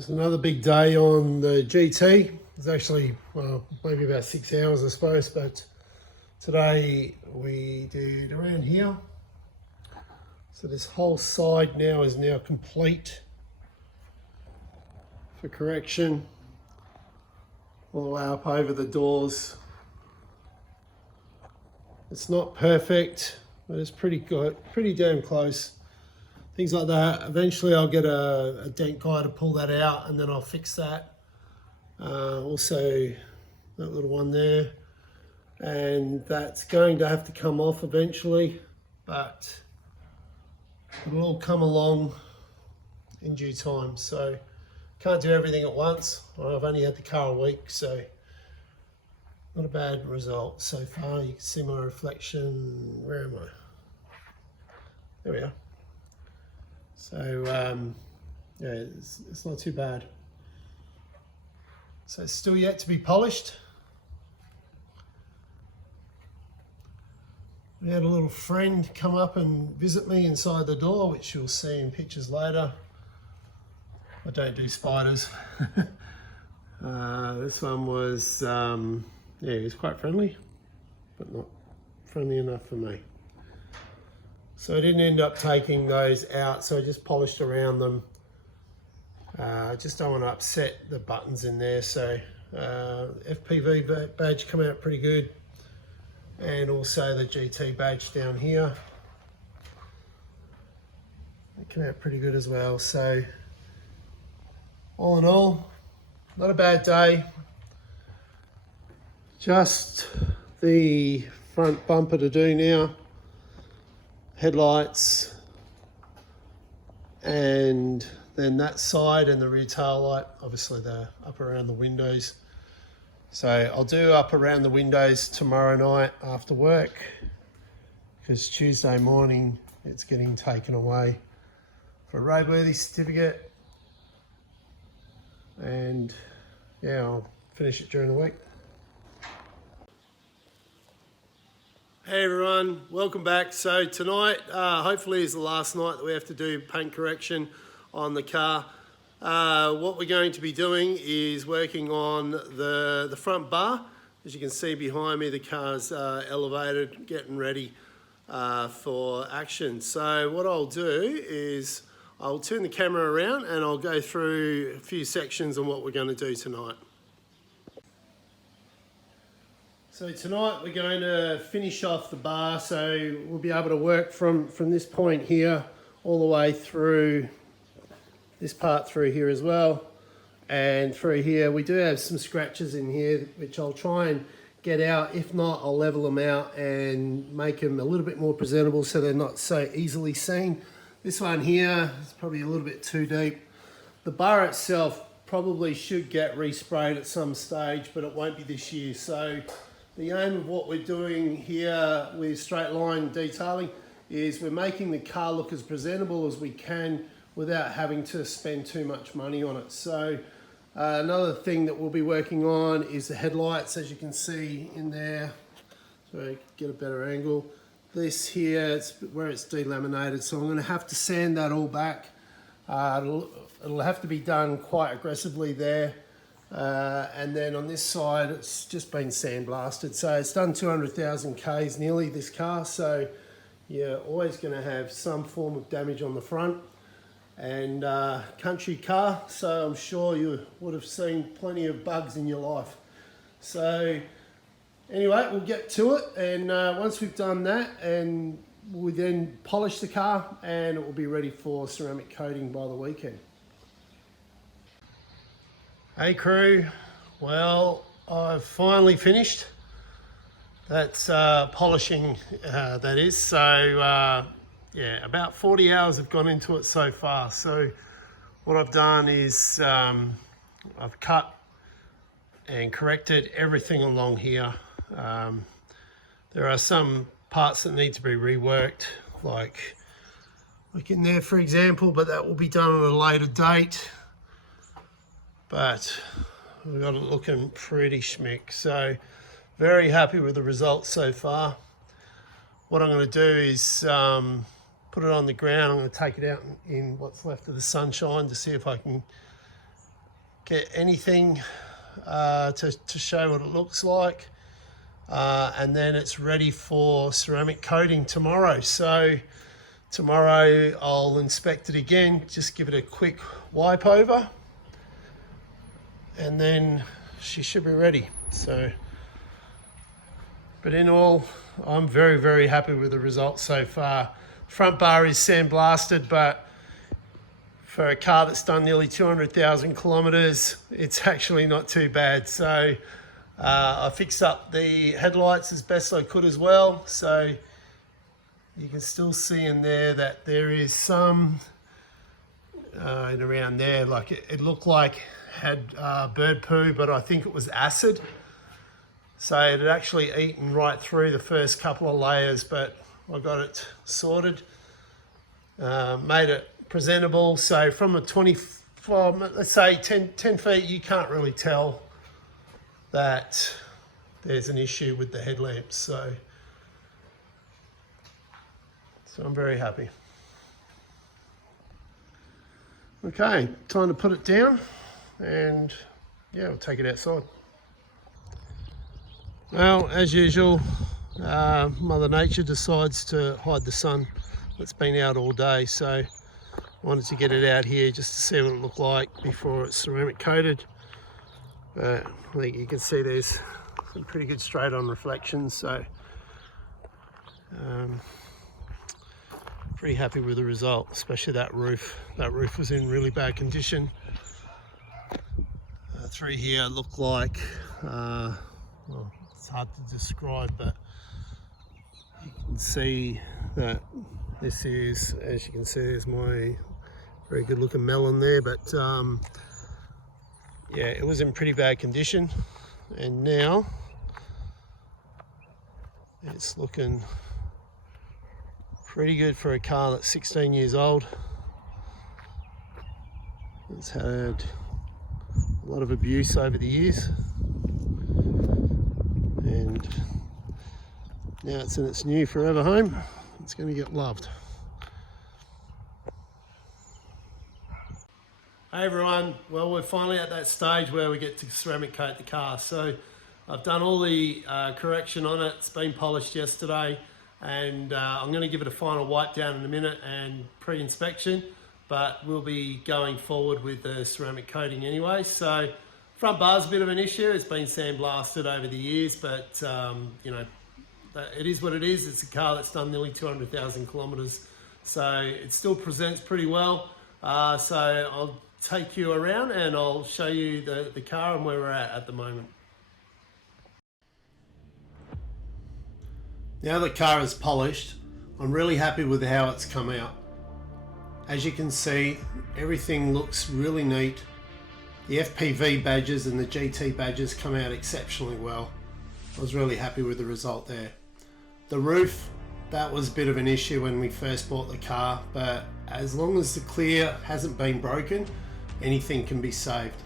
was another big day on the GT. It was actually, well, maybe about 6 hours, I suppose, but today we did around here. So this whole side now is now complete for correction, all the way up over the doors. It's not perfect, but it's pretty good, pretty damn close. Things like that. Eventually I'll get a dent guy to pull that out and then I'll fix that. Also that little one there, and that's going to have to come off eventually, but it'll all come along in due time. So can't do everything at once. I've only had the car a week, so not a bad result so far. You can see my reflection. Where am I? There we are. So yeah, it's not too bad. So it's still yet to be polished. We had a little friend come up and visit me inside the door, which you'll see in pictures later. I don't do spiders. This one was, yeah, he was quite friendly, but not friendly enough for me. So I didn't end up taking those out, so I just polished around them. I just don't want to upset the buttons in there. So FPV badge come out pretty good, and also the GT badge down here, it came out pretty good as well. So all in all, not a bad day. Just the front bumper to do now, headlights, and then that side and the rear tail light, obviously they're up around the windows. So I'll do up around the windows tomorrow night after work, because Tuesday morning it's getting taken away for a roadworthy certificate, and yeah, I'll finish it during the week. Hey everyone, welcome back. So tonight, hopefully is the last night that we have to do paint correction on the car. What we're going to be doing is working on the front bar. As you can see behind me, the car's elevated, getting ready for action. So what I'll do is I'll turn the camera around and I'll go through a few sections on what we're going to do tonight. So tonight we're going to finish off the bar, so we'll be able to work from this point here all the way through this part through here as well. And through here we do have some scratches in here which I'll try and get out. If not, I'll level them out and make them a little bit more presentable so they're not so easily seen. This one here is probably a little bit too deep. The bar itself probably should get resprayed at some stage, but it won't be this year. So the aim of what we're doing here with straight line detailing is we're making the car look as presentable as we can without having to spend too much money on it. So another thing that we'll be working on is the headlights, as you can see in there. So get a better angle. This here, it's where it's delaminated, so I'm going to have to sand that all back. It'll have to be done quite aggressively there. And then on this side, it's just been sandblasted. So it's done 200,000 Ks nearly, this car. So you're always going to have some form of damage on the front. And country car, so I'm sure you would have seen plenty of bugs in your life. So anyway, we'll get to it, and once we've done that, and we then polish the car, and it will be ready for ceramic coating by the weekend. Hey crew, well, I've finally finished. That's polishing, that is. So yeah, about 40 hours have gone into it so far. So what I've done is I've cut and corrected everything along here. There are some parts that need to be reworked, like in there for example, but that will be done on a later date. But we've got it looking pretty schmick. So very happy with the results so far. What I'm going to do is put it on the ground. I'm going to take it out in what's left of the sunshine to see if I can get anything to show what it looks like. And then it's ready for ceramic coating tomorrow. So tomorrow I'll inspect it again, just give it a quick wipe over, and then she should be ready. So, but in all, I'm very, very happy with the results so far. Front bar is sandblasted, but for a car that's done nearly 200,000 kilometers, it's actually not too bad. So I fixed up the headlights as best I could as well. So you can still see in there that there is some and around there, like it looked like had bird poo, but I think it was acid. So it had actually eaten right through the first couple of layers, but I got it sorted, made it presentable. So from a 25, let's say 10 feet, you can't really tell that there's an issue with the headlamps. So I'm very happy. Okay, time to put it down, and yeah, we'll take it outside. Well, as usual, Mother Nature decides to hide the sun. It's been out all day, so I wanted to get it out here just to see what it looked like before it's ceramic coated. I think you can see there's some pretty good straight on reflections, so pretty happy with the result, especially that roof. That roof was in really bad condition. Through here looked like, well, it's hard to describe, but you can see that this is, as you can see, there's my very good looking melon there, but yeah, it was in pretty bad condition, and now it's looking pretty good for a car that's 16 years old. It's had a lot of abuse over the years, and now it's in its new forever home. It's going to get loved. Hey everyone, well, we're finally at that stage where we get to ceramic coat the car. So I've done all the correction on it. It's been polished yesterday, and I'm going to give it a final wipe down in a minute and pre-inspection, but we'll be going forward with the ceramic coating anyway. So front bar's a bit of an issue. It's been sandblasted over the years, but you know, it is what it is. It's a car that's done nearly 200,000 kilometers, so it still presents pretty well. So I'll take you around and I'll show you the car and where we're at the moment. Now the car is polished, I'm really happy with how it's come out. As you can see, everything looks really neat. The FPV badges and the GT badges come out exceptionally well. I was really happy with the result there. The roof, that was a bit of an issue when we first bought the car, but as long as the clear hasn't been broken, anything can be saved.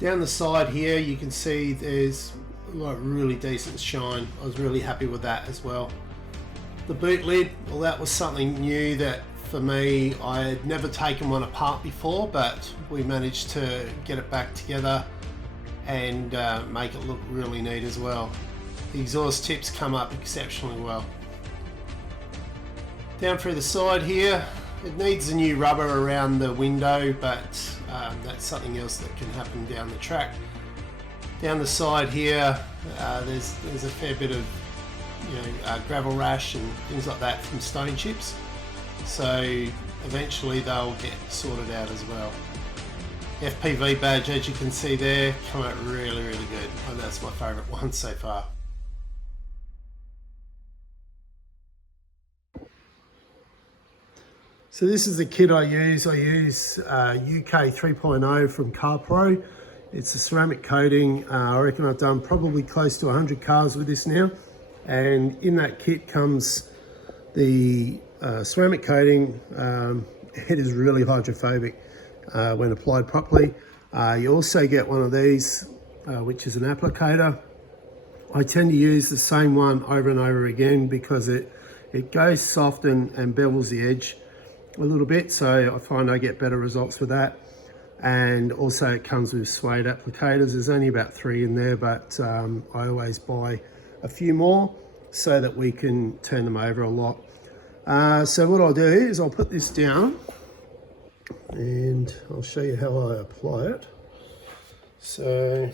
Down the side here, you can see there's like really decent shine. I was really happy with that as well. The boot lid, well, that was something new that for me, I had never taken one apart before, but we managed to get it back together and make it look really neat as well. The exhaust tips come up exceptionally well. Down through the side here, it needs a new rubber around the window, but that's something else that can happen down the track. Down the side here, there's a fair bit of gravel rash and things like that from stone chips. So eventually they'll get sorted out as well. FPV badge, as you can see there, come out really, really good. Oh, that's my favourite one so far. So this is the kit I use. I use UK 3.0 from CarPro. It's a ceramic coating. I reckon I've done probably close to 100 cars with this now. And in that kit comes the ceramic coating. It is really hydrophobic when applied properly. You also get one of these, which is an applicator. I tend to use the same one over and over again because it goes soft and bevels the edge a little bit, so I find I get better results with that. And also it comes with suede applicators. There's only about 3 in there, but I always buy a few more so that we can turn them over a lot. So what I'll do is I'll put this down and I'll show you how I apply it. So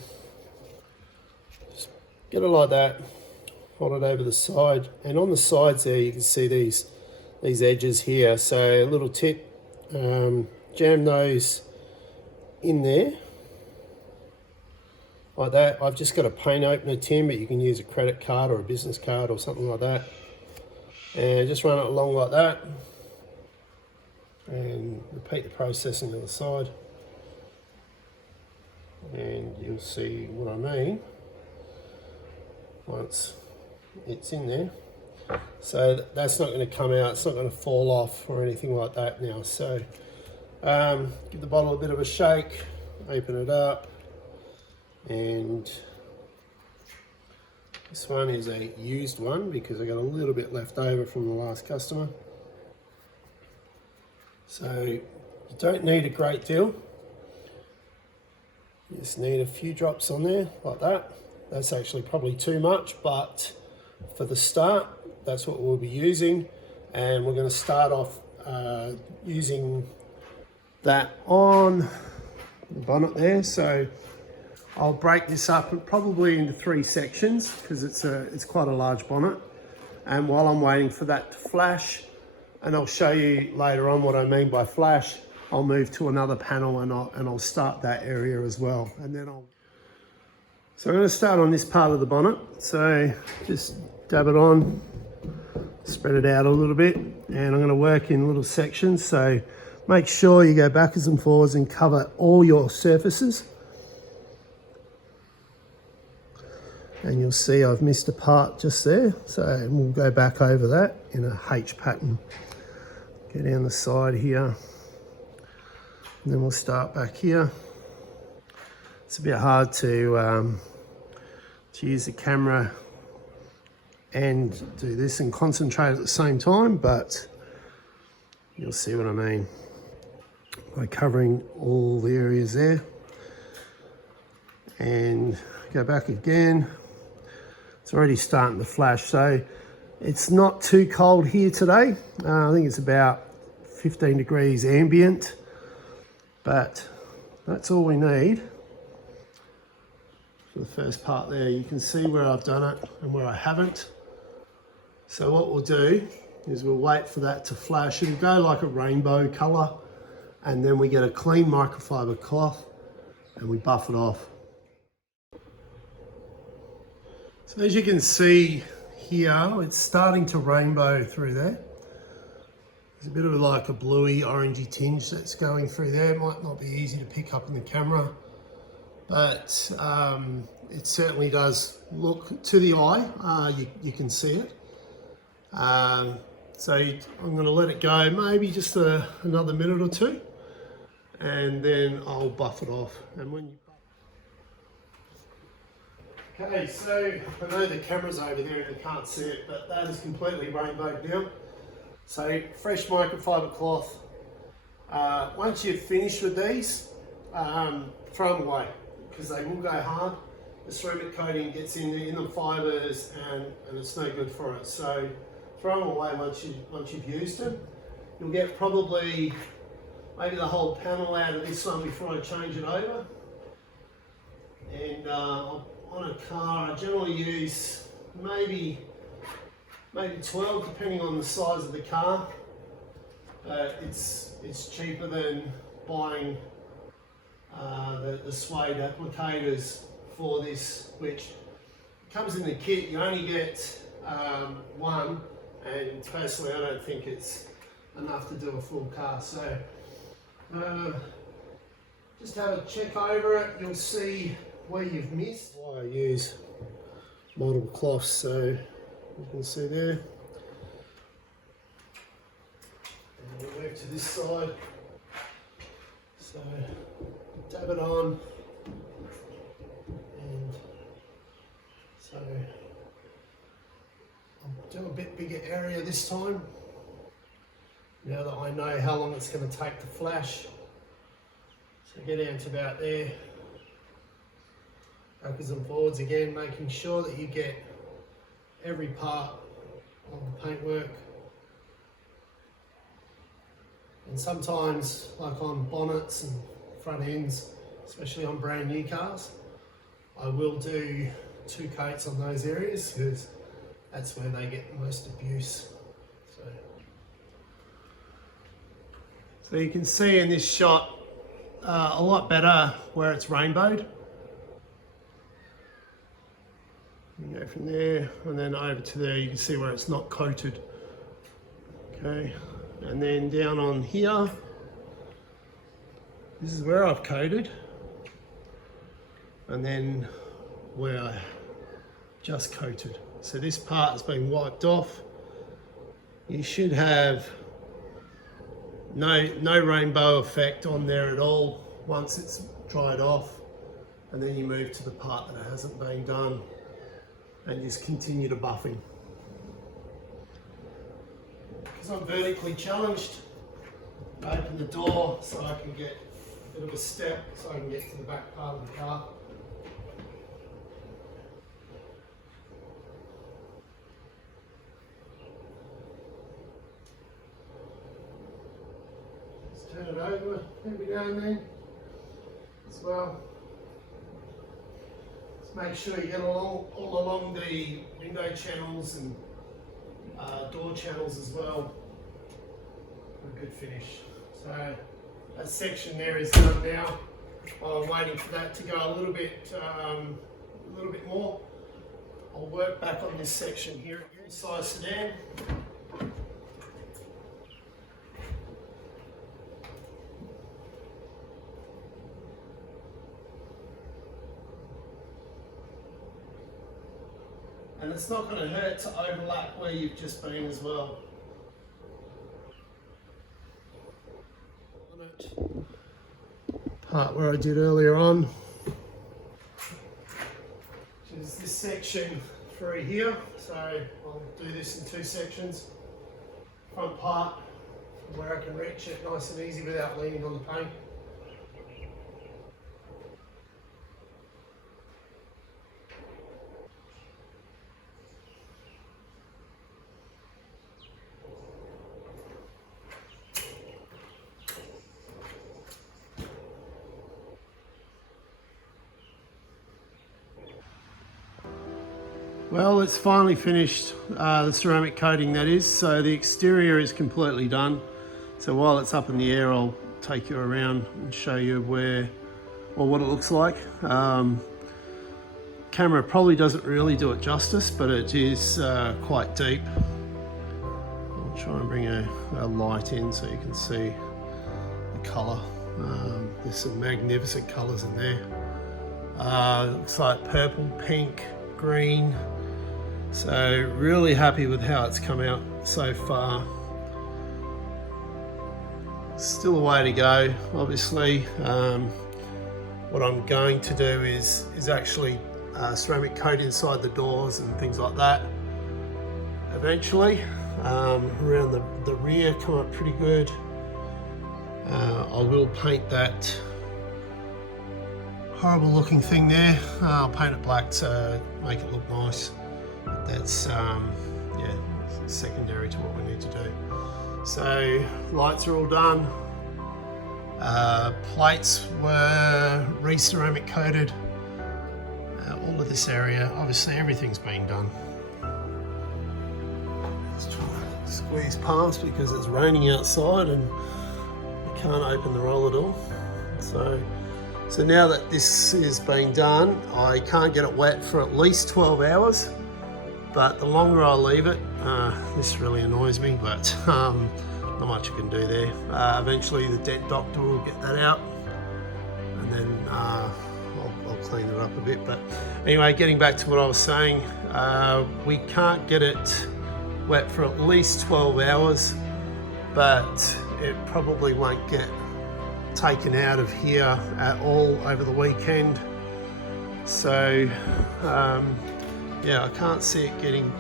just get it like that, hold it over the side, and on the sides there you can see these edges here. So a little tip, jam those in there like that. I've just got a paint opener tin, but you can use a credit card or a business card or something like that, and just run it along like that and repeat the process on the other side, and you'll see what I mean once it's in there. So that's not going to come out, it's not going to fall off or anything like that now. So give the bottle a bit of a shake, open it up, and this one is a used one because I got a little bit left over from the last customer. So you don't need a great deal, you just need a few drops on there like that. That's actually probably too much, but for the start that's what we'll be using, and we're going to start off using that on the bonnet there. So I'll break this up probably into 3 sections because it's quite a large bonnet, and while I'm waiting for that to flash, and I'll show you later on what I mean by flash, I'll move to another panel and I'll start that area as well, and then so I'm going to start on this part of the bonnet. So just dab it on, spread it out a little bit, and I'm going to work in little sections. So make sure you go backwards and forwards and cover all your surfaces. And you'll see I've missed a part just there, so we'll go back over that in a H pattern. Go down the side here, and then we'll start back here. It's a bit hard to use the camera and do this and concentrate at the same time, but you'll see what I mean by covering all the areas there. And go back again. It's already starting to flash, so it's not too cold here today. I think it's about 15 degrees ambient, but that's all we need for the first part there. You can see where I've done it and where I haven't. So what we'll do is we'll wait for that to flash. It'll go like a rainbow color, and then we get a clean microfiber cloth and we buff it off. So as you can see here, it's starting to rainbow through there. There's a bit of like a bluey orangey tinge that's going through there. It might not be easy to pick up in the camera, but it certainly does look to the eye. You can see it. So I'm going to let it go maybe just another minute or two, and then I'll buff it off. And when you okay, so I know the camera's over there and you can't see it, but that is completely rainbowed now. So fresh microfiber cloth. Once you've finished with these, throw them away because they will go hard. The ceramic coating gets in the fibres and it's no good for it. So throw them away once you've used them. You'll get probably maybe the whole panel out of this one before I change it over. And on a car, I generally use maybe 12, depending on the size of the car. It's cheaper than buying the suede applicators for this, which comes in the kit. You only get one, and personally I don't think it's enough to do a full car. So just have a check over it. You'll see where you've missed. I use multiple cloths, so you can see there. And we'll move to this side. So dab it on, and so I'll do a bit bigger area this time, now that I know how long it's going to take to flash. So So get down to about there. Backwards and forwards again, making sure that you get every part of the paintwork. And sometimes, like on bonnets and front ends, especially on brand new cars, I will do 2 coats on those areas because that's where they get the most abuse. So you can see in this shot a lot better where it's rainbowed. You go from there and then over to there, you can see where it's not coated. Okay, and then down on here, this is where I've coated, and then where I just coated. So this part has been wiped off. You should have no rainbow effect on there at all once it's dried off, and then you move to the part that hasn't been done and just continue to buffing. Because I'm vertically challenged, I open the door so I can get a bit of a step so I can get to the back part of the car. Just turn it over every now and then as well. Make sure you get all along the window channels and door channels as well for a good finish. So that section there is done now. While I'm waiting for that to go a little bit more, I'll work back on this section here. Size sedan. And it's not going to hurt to overlap where you've just been as well. Part where I did earlier on, which is this section through here. So I'll do this in 2 sections. Front part, where I can reach it nice and easy without leaning on the paint. Well, it's finally finished, the ceramic coating that is, so the exterior is completely done. So while it's up in the air, I'll take you around and show you where, or what it looks like. Camera probably doesn't really do it justice, but it is quite deep. I'll try and bring a light in so you can see the colour. There's some magnificent colours in there. Looks like purple, pink, green. So really happy with how it's come out so far. Still a way to go, obviously. What I'm going to do is actually ceramic coat inside the doors and things like that eventually. Around the rear come up pretty good. I will paint that horrible looking thing there. I'll paint it black to make it look nice. But that's yeah, secondary to what we need to do. So lights are all done. Plates were re-ceramic coated. All of this area, obviously everything's been done. Just trying to squeeze past because it's raining outside and I can't open the roller door. So now that this is being done, I can't get it wet for at least 12 hours. But the longer I leave it, this really annoys me, but not much I can do there. Eventually the dent doctor will get that out, and then I'll clean it up a bit. But anyway, getting back to what I was saying, we can't get it wet for at least 12 hours, but it probably won't get taken out of here at all over the weekend. So yeah, I can't see it getting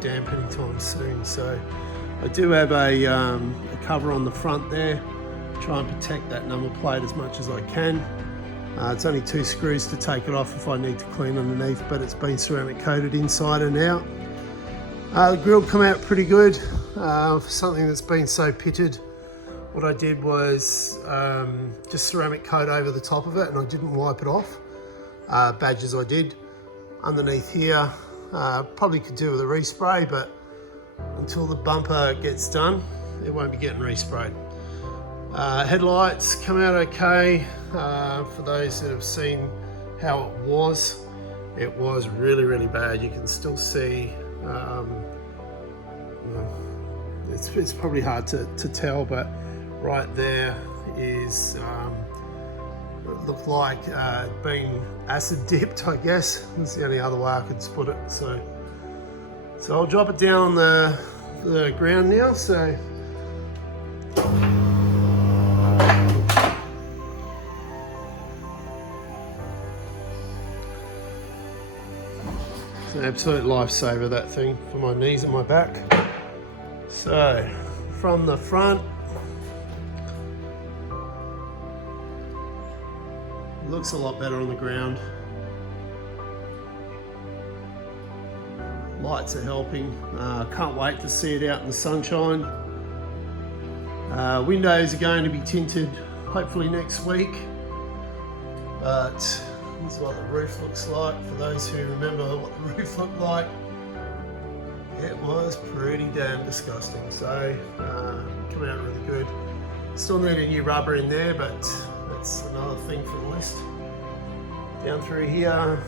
damp anytime soon. So I do have a cover on the front there, try and protect that number plate as much as I can. It's only 2 screws to take it off if I need to clean underneath, but it's been ceramic coated inside and out. The grill come out pretty good for something that's been so pitted. What I did was just ceramic coat over the top of it, and I didn't wipe it off. Badges I did. Underneath here, probably could do with a respray, but until the bumper gets done, it won't be getting resprayed. Headlights come out okay. For those that have seen how it was really, really bad. You can still see, it's probably hard to tell, but right there is, it looked like being acid dipped, I guess. That's the only other way I could put it. So I'll drop it down on the ground now. So it's an absolute lifesaver, that thing, for my knees and my back. So from the front, it looks a lot better on the ground. Lights are helping. Can't wait to see it out in the sunshine. Windows are going to be tinted hopefully next week. But this is what the roof looks like. For those who remember what the roof looked like, it was pretty damn disgusting. So coming out really good. Still need a new rubber in there, but that's another thing for the list. Down through here,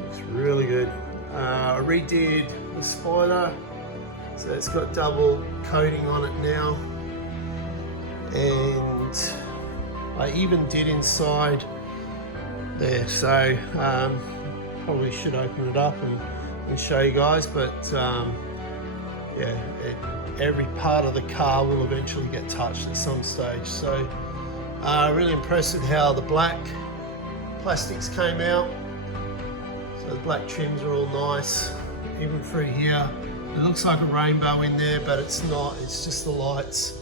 looks really good. I redid the spider, so it's got double coating on it now, and I even did inside there. So probably should open it up and show you guys, but yeah, every part of the car will eventually get touched at some stage. So really impressed with how the black plastics came out. So the black trims are all nice, even through here. It looks like a rainbow in there, but it's not, it's just the lights.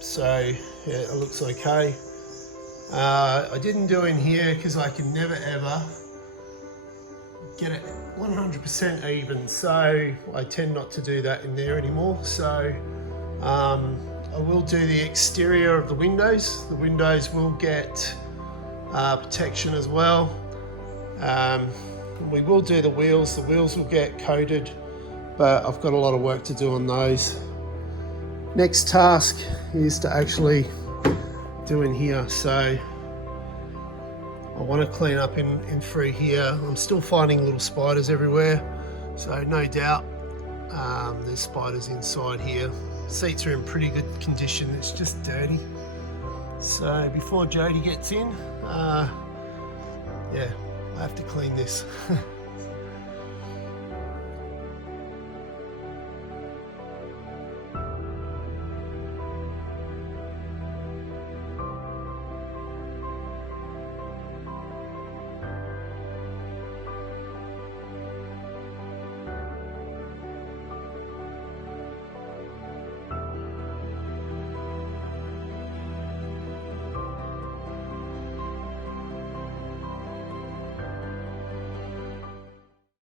So yeah, it looks okay. I didn't do in here because I can never ever get it 100% even, so I tend not to do that in there anymore. So I will do the exterior of the windows. The windows will get protection as well. We will do the wheels. The wheels will get coated, but I've got a lot of work to do on those. Next task is to actually do in here. So I want to clean up in through here. I'm still finding little spiders everywhere, so no doubt there's spiders inside here. Seats are in pretty good condition, it's just dirty. So before Jody gets in, yeah, I have to clean this.